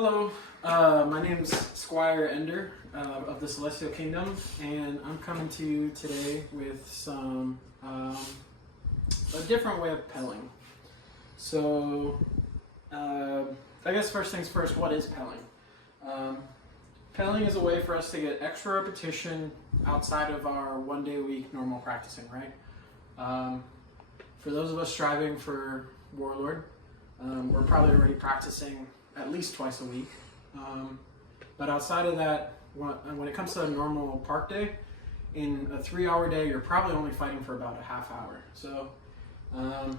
Hello, my name's Squire Ender of the Celestial Kingdom, and I'm coming to you today with some a different way of pelling. So, I guess first things first, what is pelling? Pelling is a way for us to get extra repetition outside of our 1 day a week normal practicing, right? For those of us striving for Warlord, we're probably already practicing at least twice a week. But outside of that, when it comes to a normal park day, in a 3-hour day, you're probably only fighting for about a half hour. So a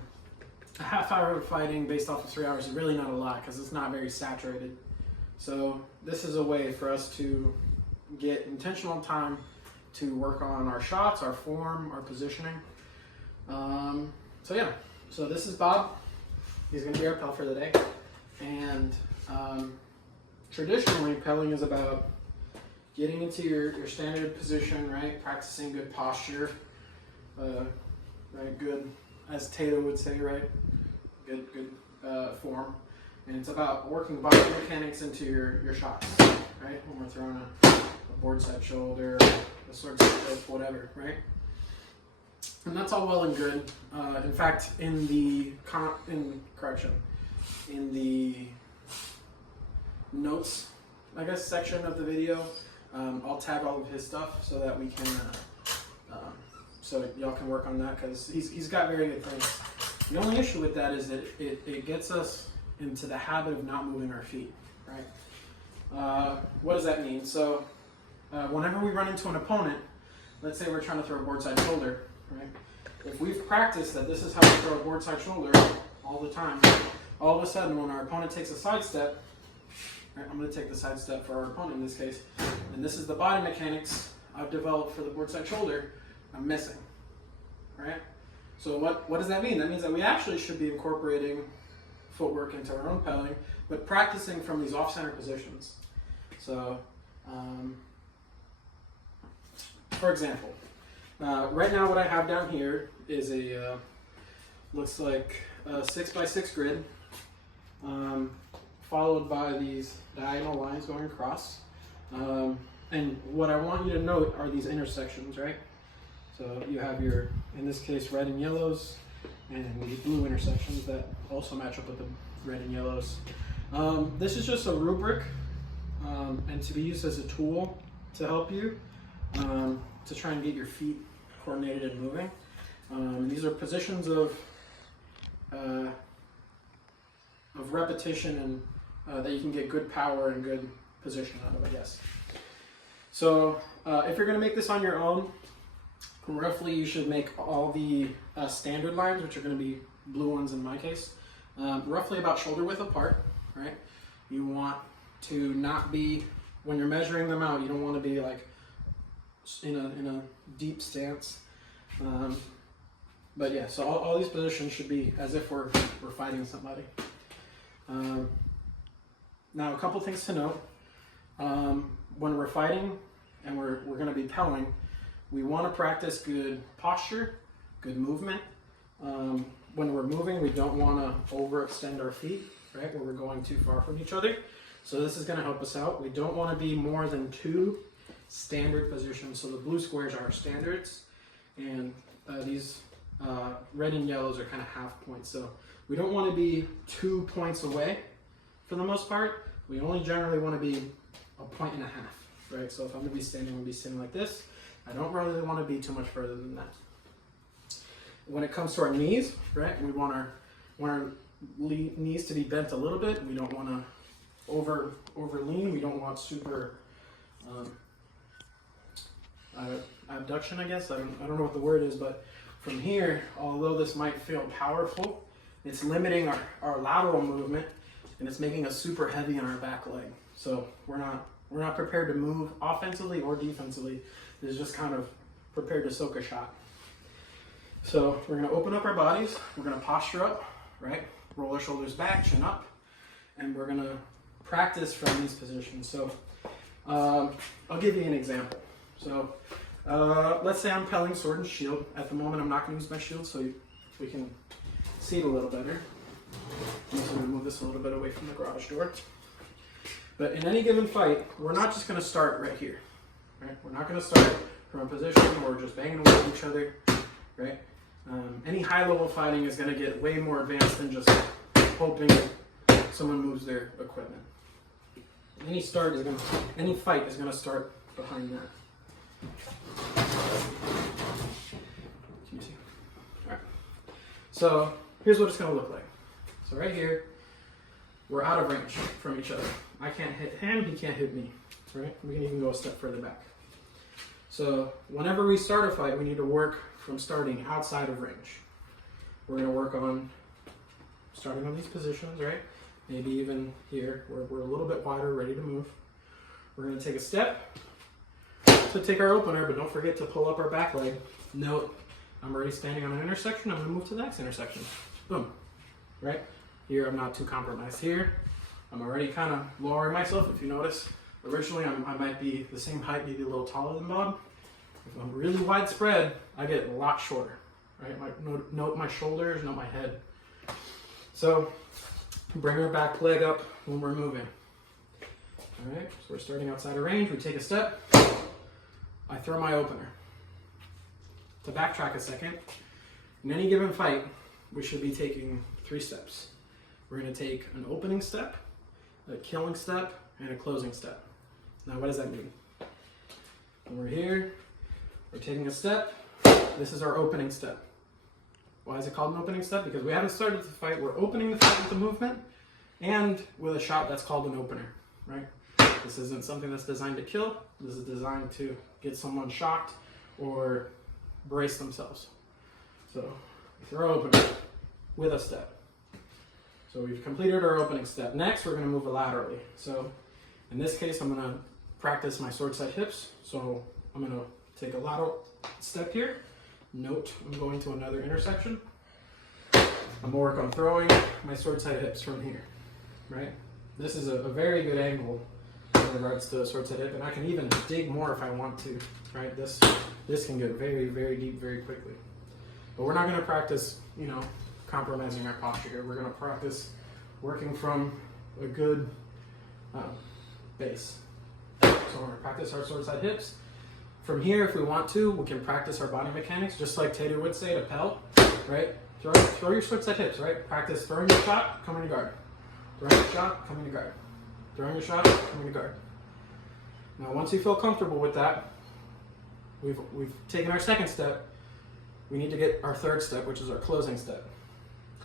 half hour of fighting based off of 3 hours is really not a lot because it's not very saturated. So this is a way for us to get intentional time to work on our shots, our form, our positioning. So this is Bob. He's going to be our pel for the day. And traditionally, pelling is about getting into your standard position, right? Practicing good posture, right? Good, as Tato would say, right? Good form. And it's about working body mechanics into your shots, right? When we're throwing a board side shoulder, a sword side flip, whatever, right? And that's all well and good. In fact, in the notes, I guess, section of the video, I'll tag all of his stuff so that we can, so y'all can work on that because he's got very good things. The only issue with that is that it gets us into the habit of not moving our feet, right? What does that mean? So whenever we run into an opponent, let's say we're trying to throw a board side shoulder, right? If we've practiced that this is how we throw a board side shoulder all the time, all of a sudden when our opponent takes a side step, right, I'm going to take the side step for our opponent in this case, and this is the body mechanics I've developed for the board side shoulder, I'm missing, right? So what does that mean? That means that we actually should be incorporating footwork into our own pelling, but practicing from these off-center positions. So, for example, right now what I have down here is a, looks like a 6x6 grid, followed by these diagonal lines going across. And what I want you to note are these intersections, right? So you have your, in this case, red and yellows, and these blue intersections that also match up with the red and yellows. This is just a rubric, and to be used as a tool to help you to try and get your feet coordinated and moving. These are positions of repetition and that you can get good power and good position out of, I guess. So if you're going to make this on your own, roughly you should make all the standard lines, which are going to be blue ones in my case, roughly about shoulder width apart, right? You want to not be, when you're measuring them out, you don't want to be like in a deep stance. But yeah, so all these positions should be as if we're fighting somebody. Now, a couple things to note. When we're fighting and we're going to be pelling, we want to practice good posture, good movement. When we're moving, we don't want to overextend our feet, right, where we're going too far from each other. So this is going to help us out. We don't want to be more than 2 standard positions. So the blue squares are our standards, and these red and yellows are kind of half points. So we don't want to be 2 points away for the most part. We only generally want to be 1.5 points, right? So if I'm going to be standing, I'm going to be standing like this. I don't really want to be too much further than that. When it comes to our knees, right, we want our knees to be bent a little bit. We don't want to over lean. We don't want super abduction, I guess. I don't know what the word is, but from here, although this might feel powerful, it's limiting our lateral movement, and it's making us super heavy on our back leg. So we're not prepared to move offensively or defensively. It's just kind of prepared to soak a shot. So we're going to open up our bodies. We're going to posture up, right? Roll our shoulders back, chin up, and we're going to practice from these positions. So I'll give you an example. So let's say I'm pelling sword and shield. At the moment, I'm not going to use my shield, so we can see it a little better. I'm just going to move this a little bit away from the garage door. But in any given fight, we're not just going to start right here, right? We're not going to start from a position where we're just banging away at each other, right? Any high-level fighting is going to get way more advanced than just hoping someone moves their equipment. Any fight is going to start behind that. Can you see? All right. So here's what it's going to look like. So right here, we're out of range from each other. I can't hit him, he can't hit me, right? We can even go a step further back. So whenever we start a fight, we need to work from starting outside of range. We're going to work on starting on these positions, right? Maybe even here, where we're a little bit wider, ready to move. We're going to take a step to take our opener, but don't forget to pull up our back leg. Note, I'm already standing on an intersection. I'm going to move to the next intersection. Boom, right? Here, I'm not too compromised here. I'm already kind of lowering myself, if you notice. Originally, I might be the same height, maybe a little taller than Bob. If I'm really widespread, I get a lot shorter, right? Note my shoulders, note my head. So bring our back leg up when we're moving. All right, so we're starting outside of range. We take a step. I throw my opener. To backtrack a second, in any given fight, we should be taking 3 steps. We're going to take an opening step, a killing step, and a closing step. Now, what does that mean? When we're here, we're taking a step. This is our opening step. Why is it called an opening step? Because we haven't started the fight. We're opening the fight with the movement and with a shot that's called an opener, right? This isn't something that's designed to kill. This is designed to get someone shocked or brace themselves. So we throw opener with a step. So we've completed our opening step. Next, we're going to move laterally. So in this case, I'm going to practice my sword side hips. So I'm going to take a lateral step here. Note, I'm going to another intersection. I'm going to work on throwing my sword side hips from here, right? This is a very good angle in regards to a sword side hip, and I can even dig more if I want to, right? This can get very, very deep very quickly. But we're not going to practice, compromising our posture here. We're going to practice working from a good base. So we're going to practice our sword side hips. From here, if we want to, we can practice our body mechanics, just like Tater would say to Pell, right? Throw your sword side hips, right? Practice throwing your shot, coming to guard. Throwing your shot, coming to guard. Throwing your shot, coming to guard. Now, once you feel comfortable with that, we've taken our second step. We need to get our third step, which is our closing step.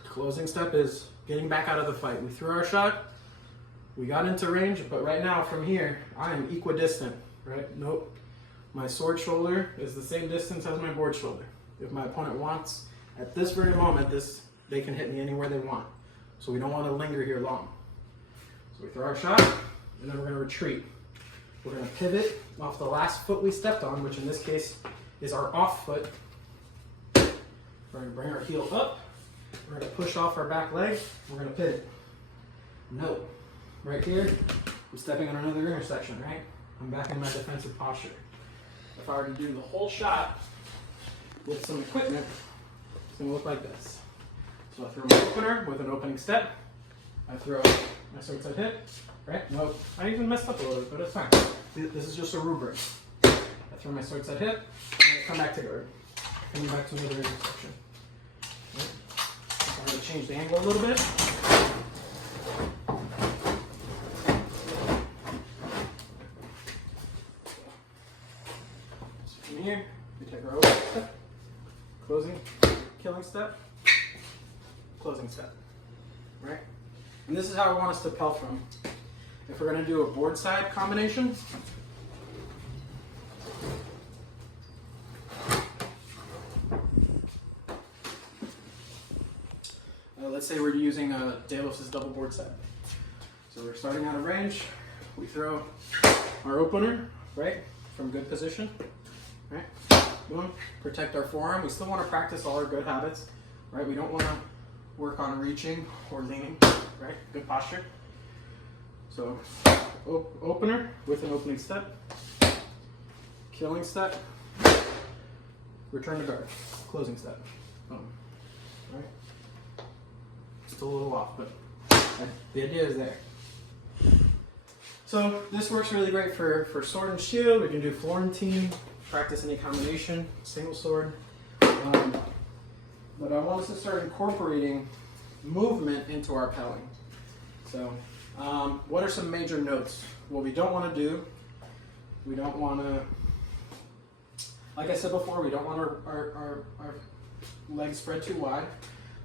Closing step is getting back out of the fight. We threw our shot, we got into range, but right now from here, I am equidistant, right? Nope. My sword shoulder is the same distance as my board shoulder. If my opponent wants, at this very moment, they can hit me anywhere they want. So we don't want to linger here long. So we throw our shot, and then we're going to retreat. We're going to pivot off the last foot we stepped on, which in this case is our off foot. We're going to bring our heel up. We're going to push off our back leg. We're going to pivot. Note, right here, I'm stepping on another intersection, right? I'm back in my defensive posture. If I were to do the whole shot with some equipment, it's going to look like this. So I throw my opener with an opening step. I throw my sword side hip, right? Nope. I even messed up a little bit, but it's fine. This is just a rubric. I throw my sword side hip, and I come back to guard. Coming back to another intersection. Right? I'm going to change the angle a little bit. So from here, we take our opening step, closing, killing step, closing step, right? And this is how I want us to pelt from. If we're going to do a board side combination, let's say we're using Delos' double board side. So we're starting out of range, we throw our opener, right, from good position, right? Boom, protect our forearm. We still want to practice all our good habits, right? We don't want to work on reaching or leaning, right? Good posture. So opener with an opening step, killing step, return to guard, closing step. Boom. Right? Still a little off, but the idea is there. So this works really great for sword and shield. We can do Florentine, practice any combination, single sword. But I want us to start incorporating movement into our pelling. So what are some major notes? What we don't want to do, we don't want to, like I said before, we don't want our legs spread too wide.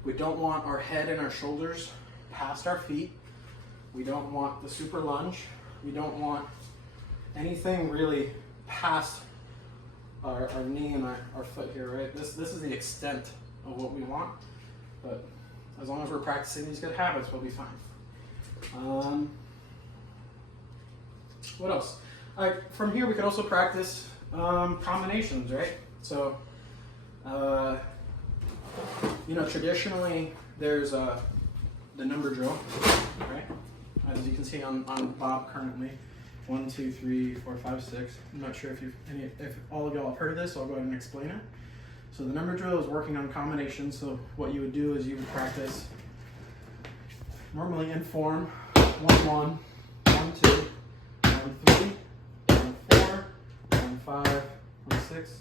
We don't want our head and our shoulders past our feet. We don't want the super lunge. We don't want anything really past our knee and our foot here, right? This is the extent of what we want, but as long as we're practicing these good habits, we'll be fine. What else? From here, we could also practice combinations, right? So, you know, traditionally, there's the number drill, right? As you can see on Bob currently, 1, 2, 3, 4, 5, 6. I'm not sure if all of y'all have heard of this, so I'll go ahead and explain it. So the number drill is working on combinations. So what you would do is you would practice normally in form 1, 1, 1, 2, 1, 3, 1, 4, 1, 5, 1, 6,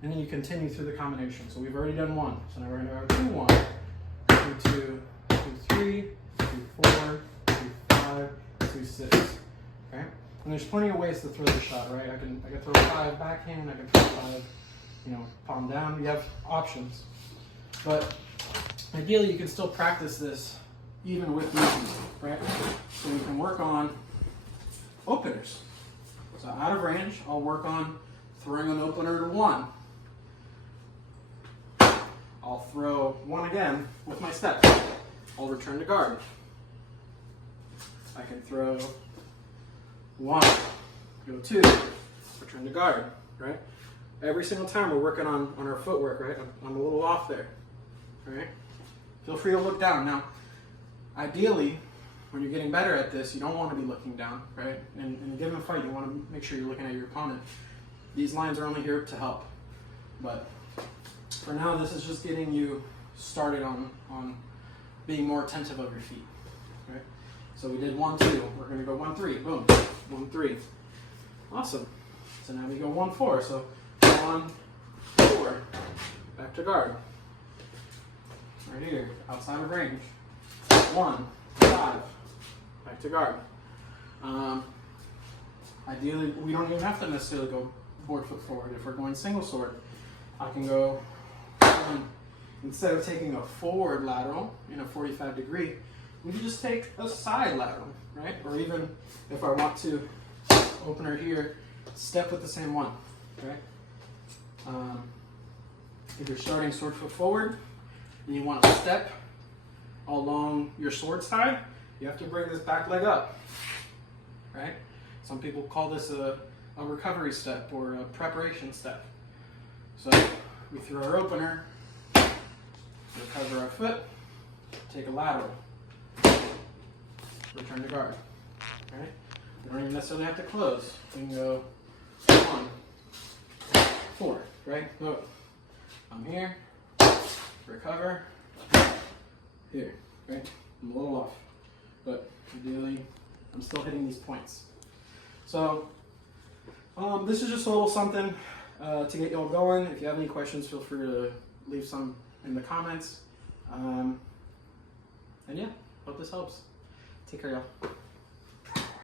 and then you continue through the combination. So we've already done 1. So now we're going to go 2, 1, 2, 2, 2, 3, 2, 4, 2, 5, 2, 6. Okay? And there's plenty of ways to throw the shot, right? I can throw 5 backhand, I can throw 5, you know, palm down. You have options. But ideally you can still practice this even with movement, right? So you can work on openers. So out of range, I'll work on throwing an opener to 1. I'll throw 1 again with my step. I'll return to guard. I can throw 1, go 2, return to guard, right? Every single time we're working on our footwork, right? I'm a little off there, right? Feel free to look down. Now, ideally, when you're getting better at this, you don't want to be looking down, right? In a given fight, you want to make sure you're looking at your opponent. These lines are only here to help, but for now, this is just getting you started on being more attentive of your feet, right? So we did 1, 2. We're going to go 1, 3. Boom. 1, 3. Awesome. So now we go 1, 4. So 1, 4. Back to guard. Right here, outside of range. 1, 5. Back to guard. Ideally, we don't even have to necessarily go board foot forward. If we're going single sword, I can go, instead of taking a forward lateral in a 45 degree, we can just take a side lateral, right? Or even if I want to, opener here, step with the same one, right? If you're starting sword foot forward and you want to step along your sword side, you have to bring this back leg up, right? Some people call this a recovery step or a preparation step. So we throw our opener, recover our foot, take a lateral, return to guard, right? We don't even necessarily have to close. We can go 1, 4, right? Look, I'm here, recover, here, right? I'm a little off, but ideally I'm still hitting these points. So this is just a little something to get y'all going. If you have any questions, feel free to leave some in the comments. And yeah, hope this helps. Take care, y'all.